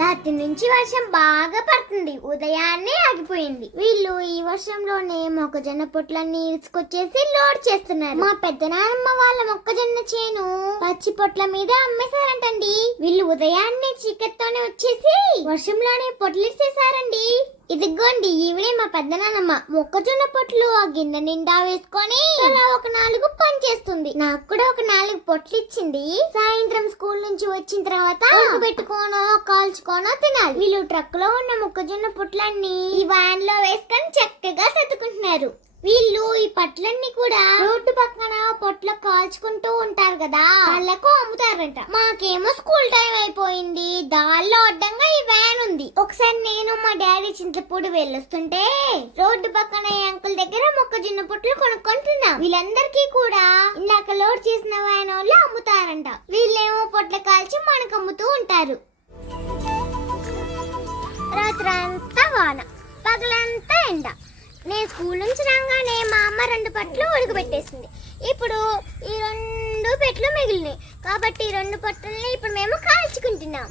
రాత్రి నుంచి వర్షం బాగా పడుతుంది, ఉదయాన్నే ఆగిపోయింది. వీళ్ళు ఈ వర్షంలోనే మొక్కజొన్న పొట్లన్నీ ఇసుకొచ్చేసి లోడ్ చేస్తున్నారు. మా పెద్దనాన్నమ్మ వాళ్ళ మొక్కజొన్న చేను పచ్చి పొట్ల మీద అమ్మేశారంటండి. వీళ్ళు ఉదయాన్నే చీకటితోనే వచ్చేసి వర్షంలోనే పొట్లు ఇచ్చేసారండి. ఇదిగోండి, ఈవిడే మా పెద్దనాన్నమ్మ మొక్కజొన్న పొట్లు ఆ గిన్నె నిండా వేసుకొని అలా ఒక 4 పని చేస్తుంది. నాకు కూడా ఒక 4 పొట్లు ఇచ్చింది. సాయంత్రం స్కూల్ నుంచి వచ్చిన తర్వాత పెట్టుకోనో కాల్చుకోనో తినాలి. వీళ్ళు ట్రక్ లో ఉన్న మొక్కజొన్న పొట్లన్నీ ఈ వ్యాన్ లో వేసుకొని చక్కగా సర్దుకుంటున్నారు. వీళ్ళు ఈ పట్లన్నీ కూడా రోడ్డు పక్కన పొట్ల కాల్చుకుంటూ ఉంటారు కదా, వాళ్ళకు అమ్ముతారంట. మాకేమో స్కూల్ టైం అయిపోయింది, దారిలో అడ్డంగా ఈ వ్యాన్ ఉంది. ఒకసారి నేను మా డాడీ చింతపూడి వెళ్ళొస్తుంటే రోడ్డు పక్కన ఈ అంకుల్ దగ్గర మొక్కజొన్న పొట్లు కొనుక్కుంటున్నాం. వీళ్ళందరికీ కూడా ఇందాక లోడ్ చేసిన వ్యాన్ వాళ్ళు అమ్ముతారంట. వీళ్ళేమో పొట్ల కాల్చి మనకు అమ్ముతూ ఉంటారు. రాత్రంతా వాన, పగలంతా ఎండ. నేను స్కూల్ నుంచి రాగానే మా అమ్మ 2 పట్లు ఉడకబెట్టేసింది. ఇప్పుడు ఈ 2 పెట్లు మిగిలినాయి కాబట్టి ఈ 2 పట్టుల్ని ఇప్పుడు మేము కాల్చుకుంటున్నాం.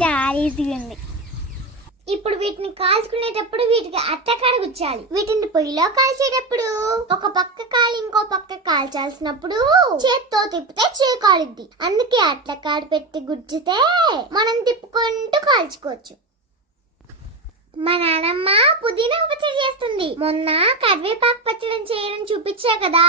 చాలా ఈజీగా ఉంది. ఇప్పుడు వీటిని కాల్చుకునేటప్పుడు వీటికి అట్టకాడ గుచ్చాలి. వీటిని పొయ్యిలో కాల్చేటప్పుడు ఒక పక్క కాలి ఇంకో పక్క కాల్చాల్సినప్పుడు చేత్తో తిప్పితే చేయి కాలుద్ది. అందుకే అట్లకాడ పెట్టి గుచ్చితే మనం తిప్పుకుంటూ కాల్చుకోవచ్చు. మా నానమ్మ పుదీనా పచ్చడి చేస్తుంది. మొన్న కరివేపాకు పచ్చడి చేయడం చూపించా కదా.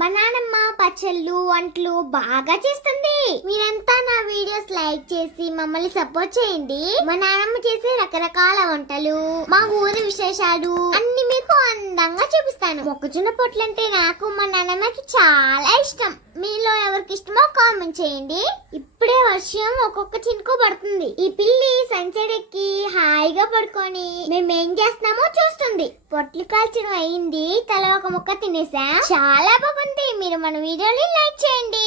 మా నానమ్మ పచ్చళ్ళు వంటలు బాగా చేస్తుంది. మీరంతా నా వీడియోస్ లైక్ చేసి మమ్మల్ని సపోర్ట్ చేయండి. మా నానమ్మ చేసే రకరకాల వంటలు, మా ఊరి విశేషాలు అన్ని మీకు అందంగా చూపిస్తాను. మొక్కజొన్న పొట్లంటే నాకు మా నానమ్మకి చాలా ఇష్టం. మీలో ఎవరికి ఇష్టమో కామెంట్ చేయండి. ఇప్పుడే వర్షం ఒక్కొక్క చినుకు పడుతుంది. ఈ పిల్లి సన్సెట్ ఎక్కి హాయిగా పడుకొని మేమేం చేస్తున్నామో చూస్తుంది. పొట్లు కాల్చడం అయింది, తల ఒక ముక్క తినేసా. చాలా బాగుంది. మీరు మన వీడియోని లైక్ చేయండి.